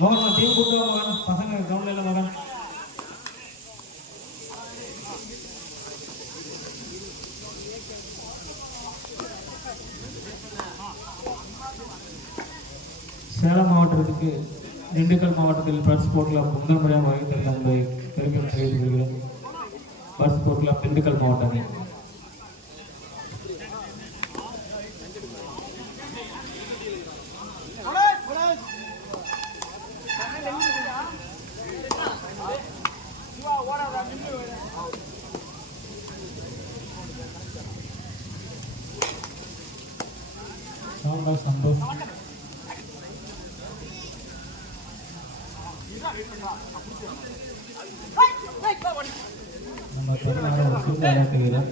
மகன் டீம் கூட்டு மகன் பசங்க கிரவுண்ட்ல இல்ல மகன் சேலம் மாவட்டத்துக்கு திண்டுக்கல் மாவட்டத்தில் பர்ஸ் ஸ்போர்ட் கிளப் முதல் முறையாக வகித்தல் என்பதை பெருமிதம் செய்து கொள்கிறோம். பர்ஸ் ஸ்போர்ட் கிளப் திண்டுக்கல் மாவட்டம் சந்தோஷ் நம்ம தமிழ்நாடு சூப்பர் வீரர்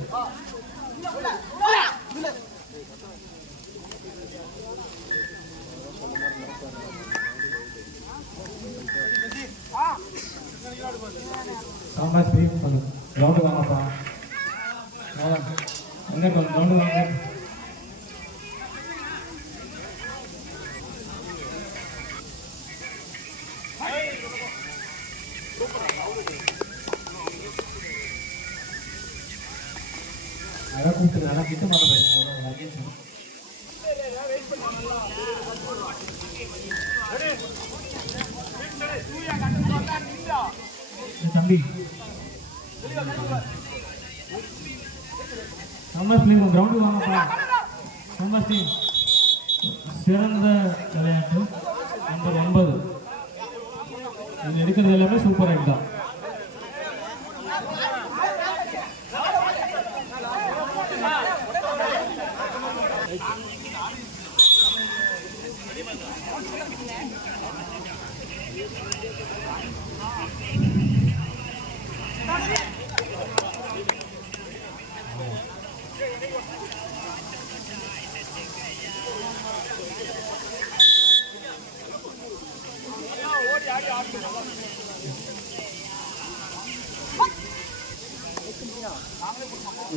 சாம்பார் ஸ்ரீம் கிரவுண்டு வாங்கப்பா எங்கே கிரவுண்டு வாங்க நல்லா கிட்ட தம்பி சமஸ்லீம் கிரவுண்டு வாங்கப்பா. சமஸ்லீம் சிறந்த விளையாட்டு நம்பர் 9 இது எடுக்கிறது எல்லாமே சூப்பர் ரைட் தான்.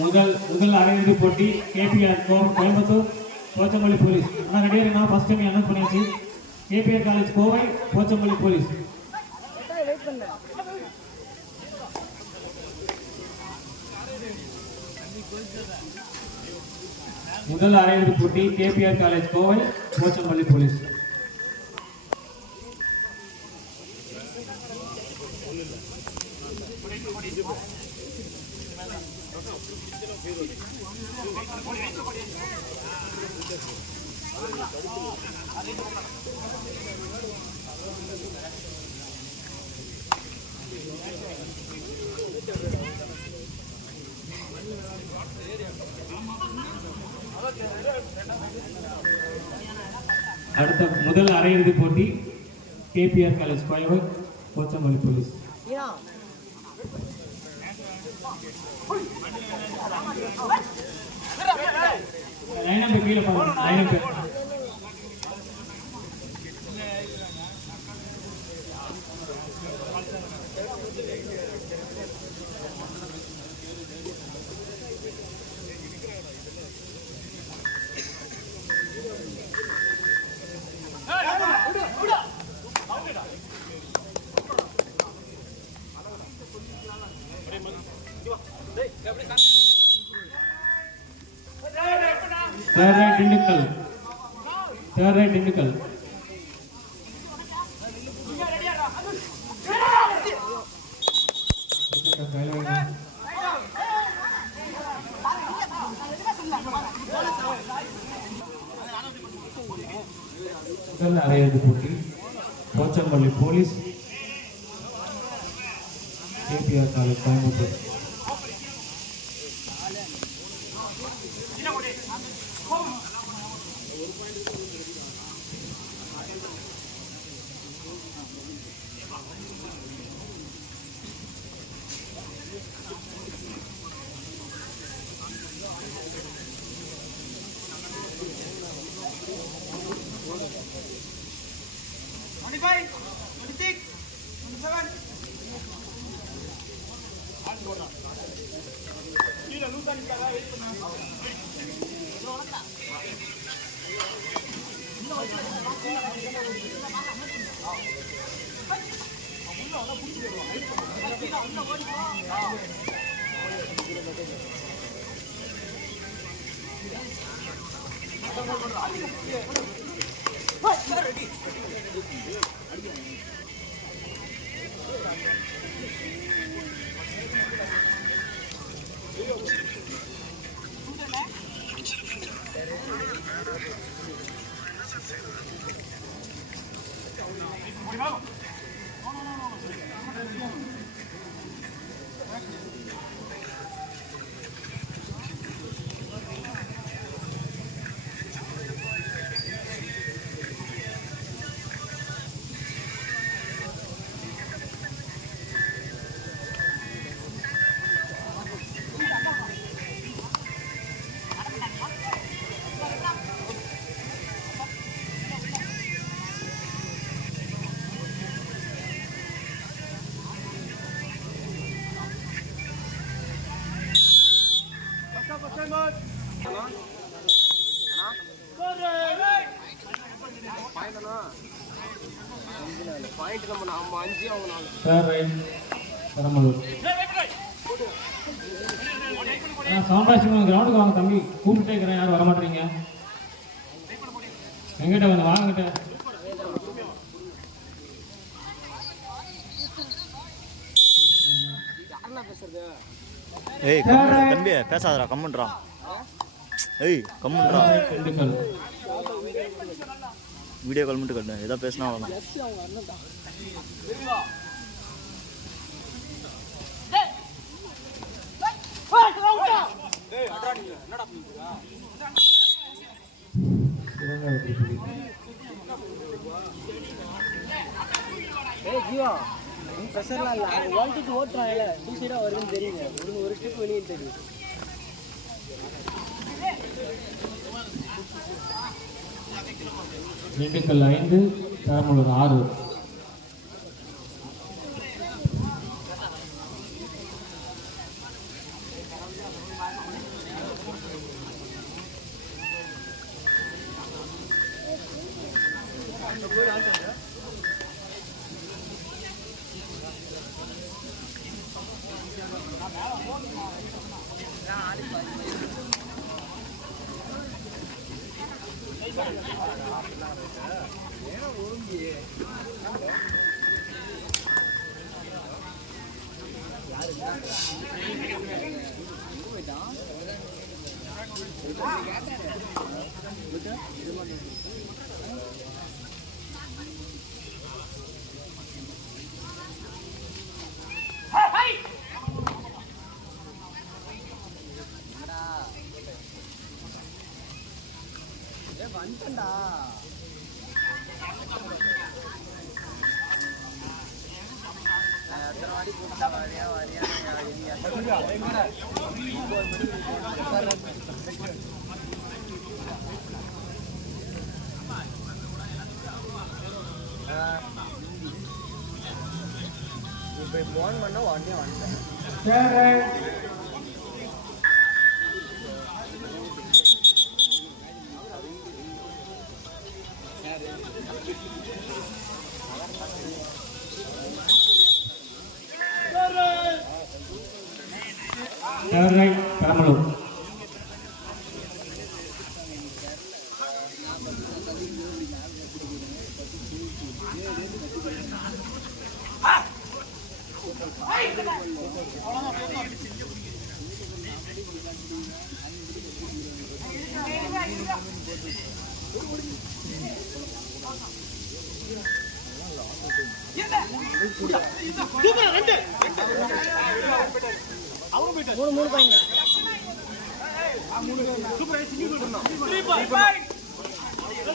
உங்கள் அரையிறுதி போட்டி கேபிஆர் கோயம்புத்தூர் போச்சம்பள்ளி போலீஸ். ஆனால் ரெடியாக இருக்கா? ஃபர்ஸ்ட் டைம் அனௌன்ஸ் பண்ணியாச்சு. KPR college Kovai Pochampalli police. முதல் அரையிறுதி போட்டி KPR college Kovai Pochampalli police. அடுத்த முதல் அரையிறுதி போட்டி KPR college Kovai Pochampalli police. கீழே பாருங்க. Third right Dindigul. Third right Dindigul. முதல் அரையிறுதி போட்டி Pochampalli police KPR college Coimbatore. கிரவுண்டுக்கு வாங்க தம்பி, கூப்பிட்டே இருக்கிறேன், யாரும் வரமாட்டீங்க. எங்கிட்ட வந்து வாங்கிட்ட ஏய் தம்பி பேசாதடா, கம்முன்றா. ஏய் கம்முன்றா, வீடியோ கால் மட்டும் கட்டு, ஏதோ பேசினா அவ்வளோதான். திண்டுக்கல் 5 பெரம்பலூர் 6. போன் பண்ண உடனே வந்துட்டேன். Perambalur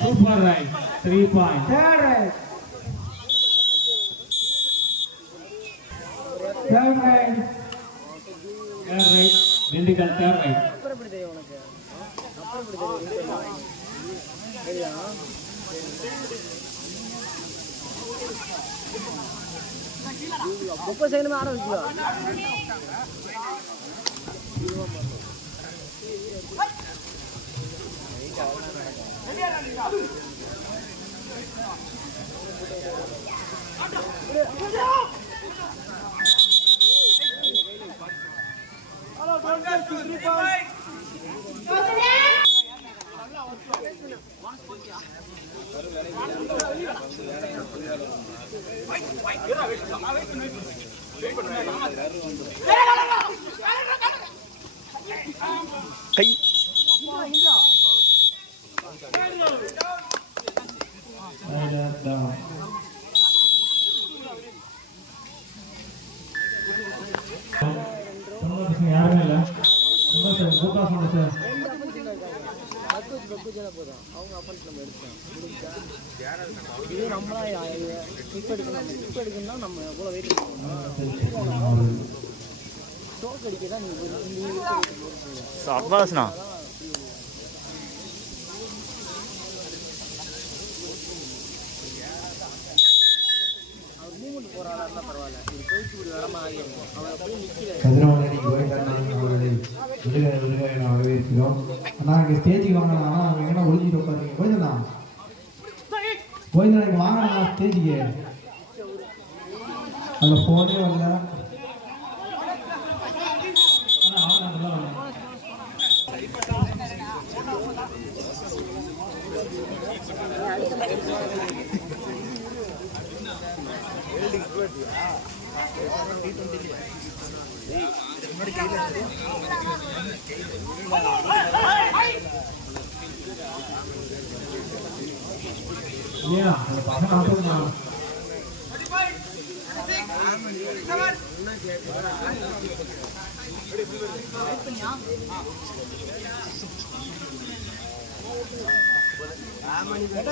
Super right, 3 points. Third right. Third right. Third right. Dindigul third right. 30 second ஆட வச்சியா கை யாருமே இல்லை சார் கூட்டா சொன்னேன் சார் அவங்க அப்பன்ஸ் நம்ம எடுத்தோம் இது நம்மளா கிளிப் எடுக்கணும்னா நம்ம எவ்வளோ வெயிட் ஸ்டோக் அடிக்க தான் சபாஸ்ண்ணா அவர் மூவ்மெண்ட் போகிறாளா இருந்தால் பரவாயில்ல இது போயிட்டு ஒரு இடமா ஆகிடும் அவன் அப்படியே நிற்கிறார் கதிரவனை அவர்களை விடுக என வரவேற்கிறோம். ஆனால் இங்கே ஸ்டேஜுக்கு வாங்கினா அவங்க எங்கன்னா ஒழிஞ்சிட்டு உட்காருங்க. கோவிந்தண்ணா கோவிந்தண்ணா இங்கே வாங்கினா ஸ்டேஜுக்கு அதில் ஃபோனே வரல.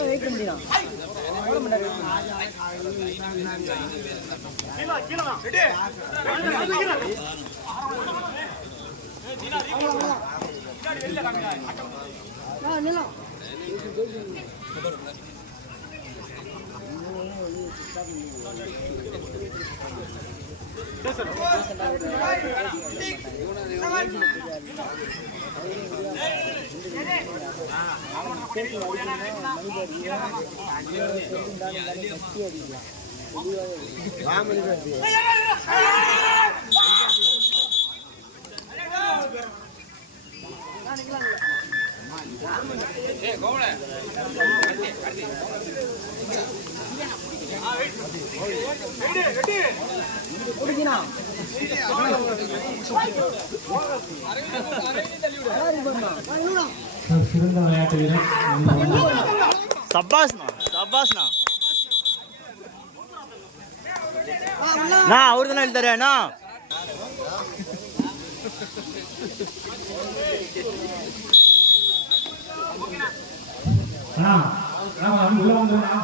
வெயிட் பண்ணிடலாம் சிறந்த விளையாட்டு வீரர் சபாஸ்ண்ணா சபாஸ்ண்ணா நான் அவரு தானே எழுதுறேண்ணா உள்ள வந்துடுண்ணா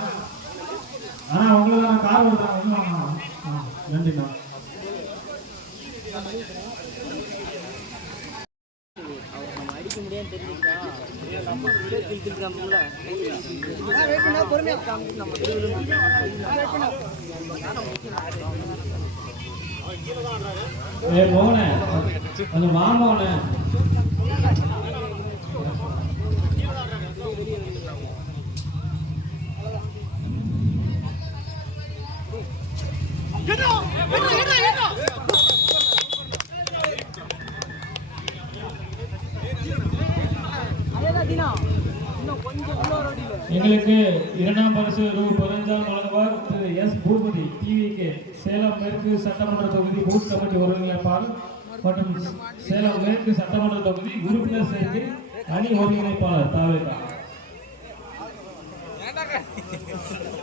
உங்களுக்கு கார் வருதுண்ணா நன்றிண்ணா அடிக்க முடியாது தெரிஞ்சுக்கிட்டா மோகனே அந்த மாமோகனே எங்களுக்கு இரண்டாம் பரிசு ரூ.15 வழங்குவார் திரு எஸ். பூபதி டிவிகே சேலம் மேற்கு சட்டமன்ற தொகுதி பூத் கமிட்டி ஒருங்கிணைப்பாளர் மற்றும் சேலம் மேற்கு சட்டமன்ற தொகுதி உறுப்பினர் சேர்க்கை அணி ஒருங்கிணைப்பாளர் தாவேகா.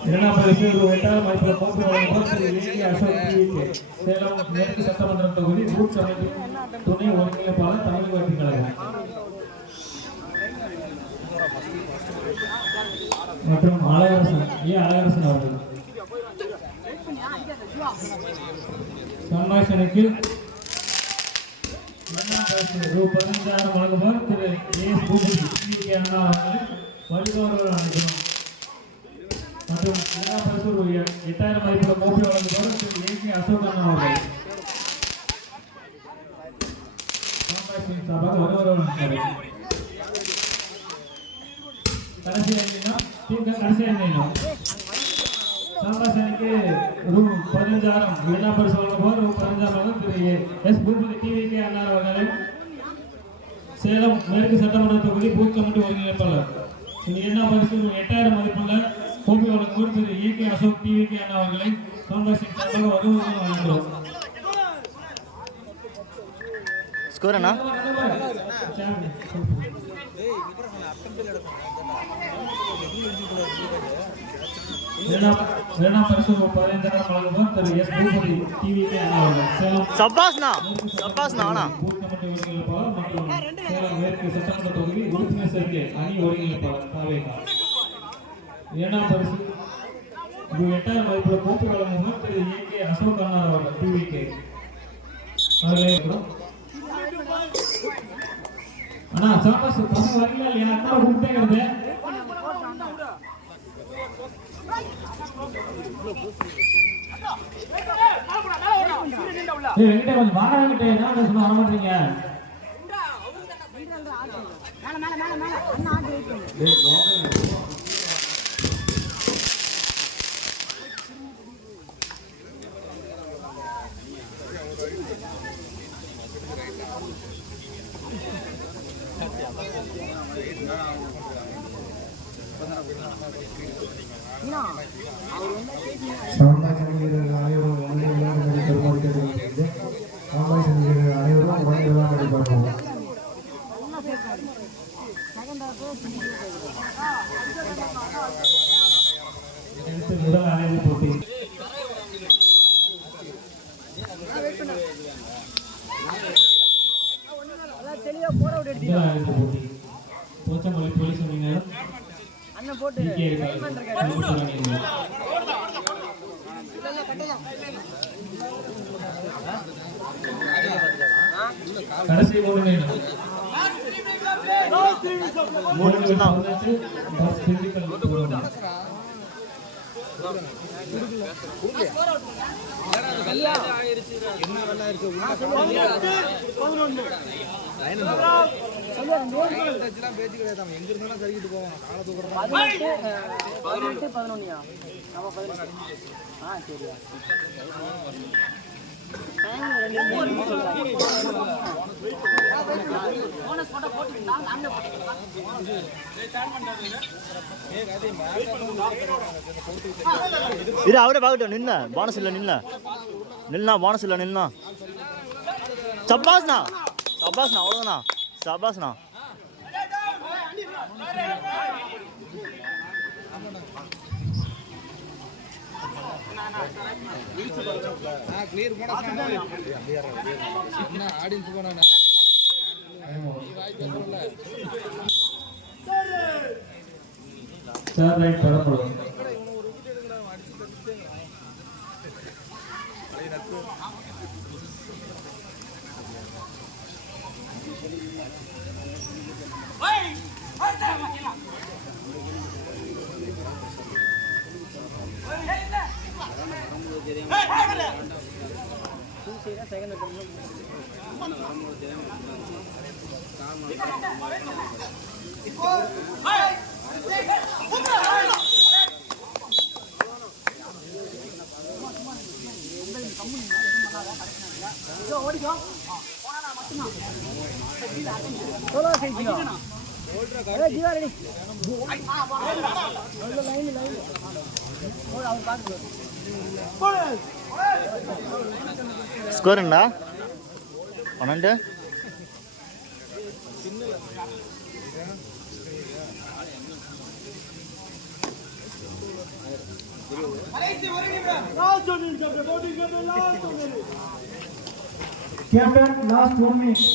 இரண்டாம் பரிசு ரூ.8,000 மதிப்புள்ள கோப்பு வழங்குவார் திரு ஏ. அசோக் டிவிகே சேலம் மேற்கு சட்டமன்ற தொகுதி பூத் கமிட்டி துணை ஒருங்கிணைப்பாளர் தமிழக வெற்றி கழகம் மற்றும் அழகரசன் அழகரசன் அவர்கள். சம்பாஷணைக்கு ரூ.15,000 வழங்குவார் திரு எஸ். பூபதி அண்ணா அவர்கள் வருபவர்கள் அனுப்பினோம். மற்றும் இரண்டாம் பரிசு ஒரு 8000 மதிப்புள்ள கோப்பை வழங்குவார் திரு ஏகே அசோக் அண்ணா அவர்கள். சார்பாக வருவார். கடைசி அணியினம் சாம்பாஸ் அணிக்கு ரூ 15,000 இரண்டாம் பரிசு வழங்குவார். ரூ 15,000 திரு எஸ் பூபதி டிவிகே அண்ணா அவர்கள். சேலம் மேற்கு சட்டமன்ற தொகுதி பூத் கமிட்டி ஒருங்கிணைப்பாளர். இரண்டாம் பரிசு 8000 மதிப்புள்ள கோப்பை வழங்குவோர் திரு ஏகே அசோக் டிவிகே அண்ணா அவர்களை சாம்பாஸ் சார்பாக வருவதாக வழங்குகிறோம். ஸ்கோர் அண்ணா இரண்டாம் பரிசு 15,000 வழங்குவோர் திரு எஸ் பூபதி டிவிகே அண்ணா அவர்கள். சேலம் சப்பாஸ்ண்ணா அண்ணா பூத் கமிட்டி ஒருங்கிணைப்பாளர் மற்றும் சேலம் மேற்கு சட்டமன்ற தொகுதி உறுப்பினர் சேர்க்கை அணி ஒருங்கிணைப்பாளர் தாவேகா. இரண்டாம் பரிசு ரூ 8000 மதிப்புள்ள கோப்பை வழங்குவோர் திரு ஏகே அசோக் அண்ணா அவர்கள் டிவிகே அவர்களே. அண்ணா சாம்பாஸ் பசங்க வரல இல்லையா? அண்ணா கூப்பிட்டேங்கிறது வெங்கடே கொஞ்சம் வாங்க வெங்கடே, என்ன சொன்ன வர மாட்டீங்க? சாம்பாய் வீரர்கள் அனைவரும் உடனே விளையாடும்படி பெருமாள் கேட்டுக்கொள்கிறது. சாம்பாய் வீரர்கள் அனைவரும் உடனே விளையாடும்படி பார்ப்போம். முதல் அரையிறு போட்டி போச்சமலை போலீஸ் அணியினர் கடைசி 3 நிமிடம் இது அவரே பார்க்கட்டும். நின்ன போனஸ் இல்லை போனஸ் இல்லை நின்னா சப்பாஸ்ண்ணா அவ்வளோதாண்ணா சப்பாஸ்ண்ணா. சார் ரைட் பரப்படும் ஸ்கோர் என்ன 12? Captain, last 1 minute.